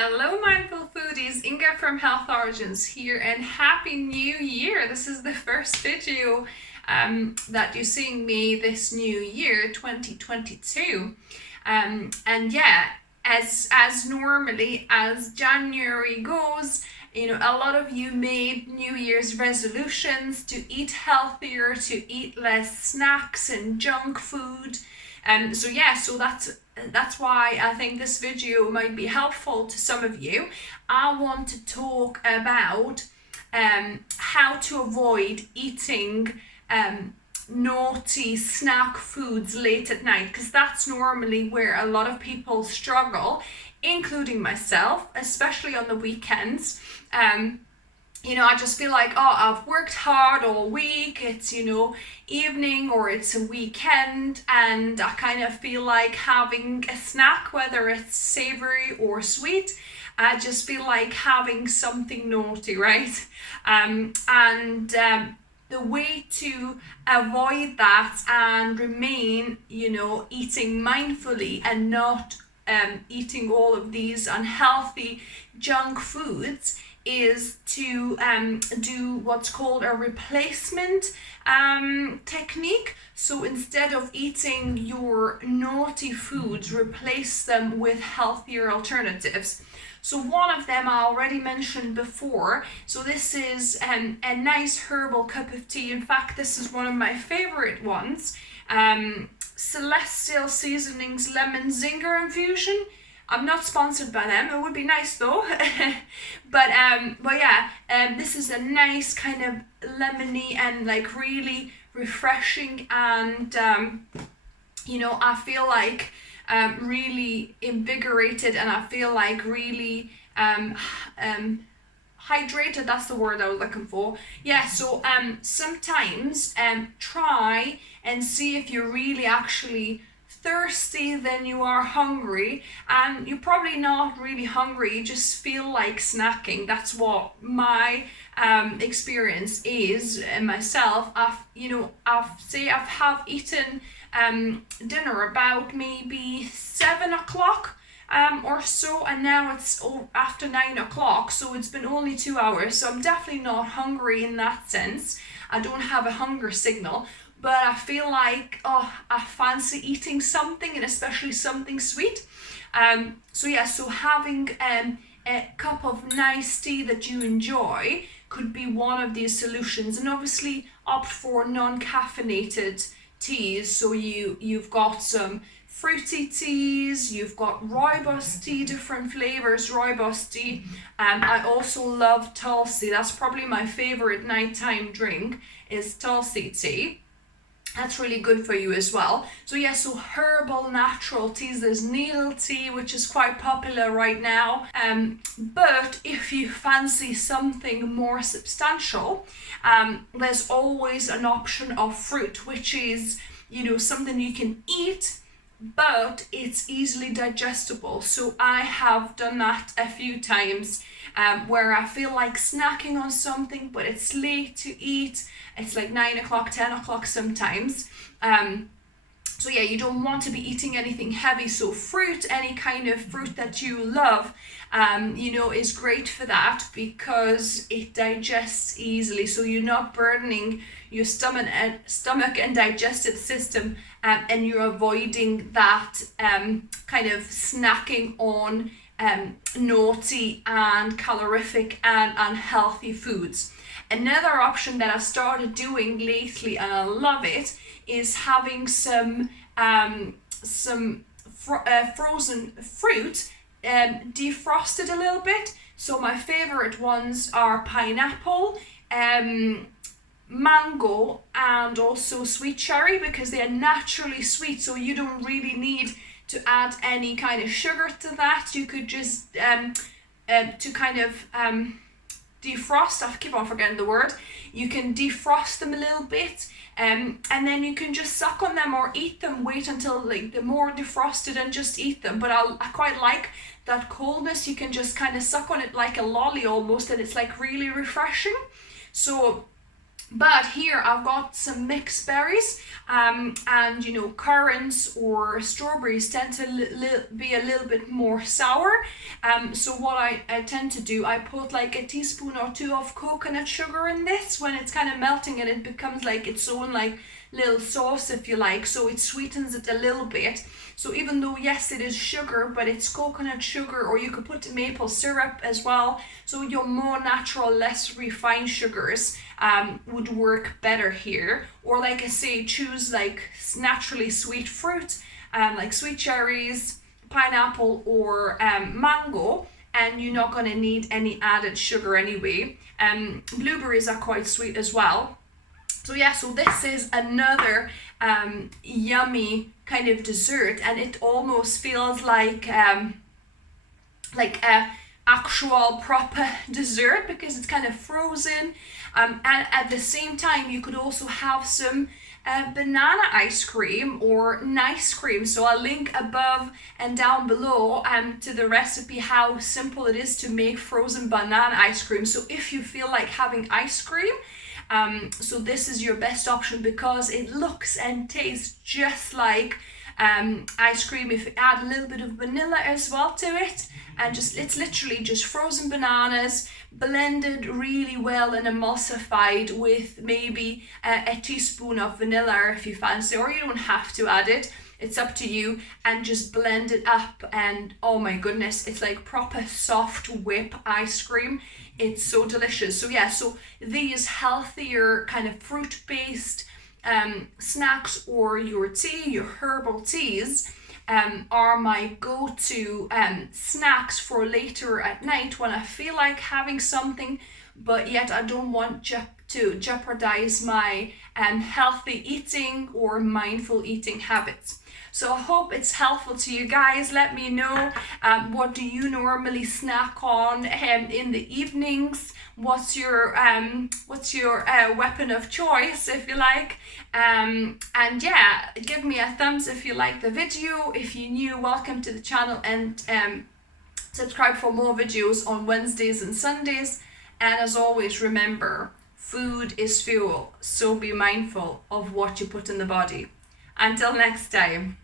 Hello, mindful foodies. Inga from Health Origins here, and Happy New Year. This is the first video that you're seeing me this new year, 2022. And yeah, as normally as January goes, a lot of you made New Year's resolutions to eat healthier, to eat less snacks and junk food. So that's why I think this video might be helpful to some of you. I want to talk about how to avoid eating naughty snack foods late at night, because that's normally where a lot of people struggle, including myself, especially on the weekends. I just feel like, I've worked hard all week, it's, evening or it's a weekend, and I kind of feel like having a snack, whether it's savoury or sweet. I just feel like having something naughty, right? The way to avoid that and remain, eating mindfully and not eating all of these unhealthy junk foods is to do what's called a replacement technique. So instead of eating your naughty foods, replace them with healthier alternatives. So one of them I already mentioned before. So this is a nice herbal cup of tea. In fact, this is one of my favorite ones. Celestial Seasonings Lemon Zinger Infusion. I'm not sponsored by them. It would be nice though. but this is a nice kind of lemony and like really refreshing, and I feel like really invigorated, and I feel like really hydrated. That's the word I was looking for. So sometimes try and see if you're really actually thirsty than you are hungry, and you're probably not really hungry, you just feel like snacking. That's what my experience is myself. I've eaten dinner about maybe 7 o'clock or so, and now it's after 9 o'clock, so it's been only 2 hours, so I'm definitely not hungry in that sense. I don't have a hunger signal, but I feel like, I fancy eating something, and especially something sweet. So having a cup of nice tea that you enjoy could be one of these solutions, and obviously opt for non-caffeinated teas. So you've got some fruity teas, you've got rooibos tea, different flavors, rooibos tea. I also love tulsi. That's probably my favorite nighttime drink, is tulsi tea. That's really good for you as well. So herbal natural teas. There's needle tea, which is quite popular right now. But if you fancy something more substantial, there's always an option of fruit, which is, something you can eat, but it's easily digestible. So I have done that a few times, where I feel like snacking on something, but it's late to eat. It's like 9 o'clock, 10 o'clock sometimes. You don't want to be eating anything heavy. So fruit, any kind of fruit that you love, is great for that, because it digests easily. So you're not burdening your stomach and digestive system, and you're avoiding that kind of snacking on naughty and calorific and unhealthy foods. Another option that I've started doing lately, and I love it, is having some frozen fruit defrosted a little bit. So my favorite ones are pineapple, mango, and also sweet cherry, because they are naturally sweet, so you don't really need to add any kind of sugar to that. You could just to kind of defrost, I keep on forgetting the word. You can defrost them a little bit, and then you can just suck on them or eat them. Wait until like they're more defrosted and just eat them. But I quite like that coldness. You can just kind of suck on it like a lolly almost, and it's like really refreshing. So But here I've got some mixed berries, and you know, currants or strawberries tend to be a little bit more sour. So what I tend to do, I put like a teaspoon or two of coconut sugar in this. When it's kind of melting and it becomes like its own like little sauce, if you like, so it sweetens it a little bit. So even though yes it is sugar, but it's coconut sugar, or you could put maple syrup as well, so your more natural, less refined sugars would work better here. Or like I say, choose like naturally sweet fruit, like sweet cherries, pineapple, or mango, and you're not going to need any added sugar anyway. Blueberries are quite sweet as well. So yeah, so this is another yummy kind of dessert, and it almost feels like a actual proper dessert because it's kind of frozen. And at the same time, you could also have some banana ice cream or nice cream. So I'll link above and down below to the recipe how simple it is to make frozen banana ice cream. So if you feel like having ice cream, so this is your best option because it looks and tastes just like ice cream. If you add a little bit of vanilla as well to it, and it's literally just frozen bananas blended really well and emulsified with maybe a teaspoon of vanilla if you fancy, or you don't have to add it. It's up to you, and just blend it up, and oh my goodness, it's like proper soft whip ice cream. It's so delicious. So yeah, so these healthier kind of fruit-based snacks, or your tea, your herbal teas, are my go-to snacks for later at night when I feel like having something, but yet I don't want to jeopardize my healthy eating or mindful eating habits. So I hope it's helpful to you guys. Let me know what do you normally snack on in the evenings. What's your weapon of choice, if you like, and yeah, give me a thumbs if you like the video. If you're new, welcome to the channel, and subscribe for more videos on Wednesdays and Sundays. And as always, remember, food is fuel, so be mindful of what you put in the body. Until next time.